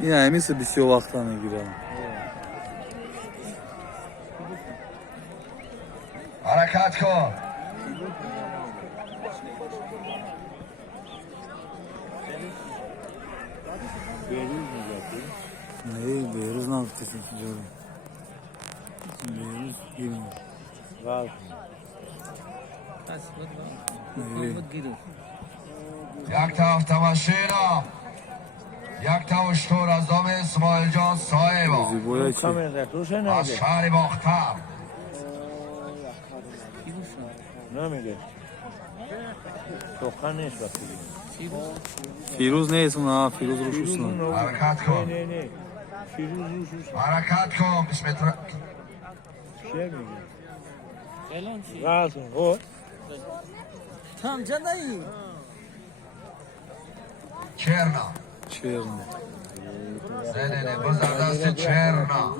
یه همیشه بسیار وقت نگیرم. حرکت کن. نه بیروز نفتیشون جورم. بیروز گیرم. یک تا تماشینا، یک تا اشتور از دام اسماعیل جان صاحبا زیبایی چی؟ از شهر باختر. نمیگه سخن نیست وقتی فیروز نیست اونا، فیروز روش اونا. حرکت کن. نه فیروز روش حرکت کن. بسم الله. چه میگه؟ الان چی؟ راسون هو tam canayı. چرنا. چرنا. نه بزر دست چرنا.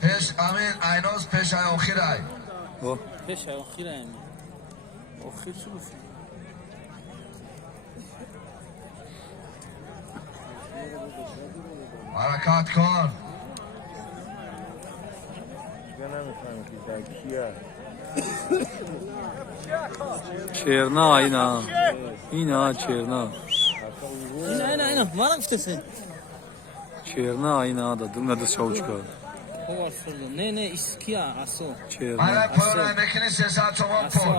پیش امین ایناز پیش آخرای. Peş ahir mi? Ahir şu musun? حرکت کن. نمیفهمی که در کیه چرنا اینا. اینا چرنا. Aynen. Var mı چرنا اینا da dumna da çavuçka. O var sordu. Ne iskiya aso. چرنا. من پایان میکنی 300 تومان پول.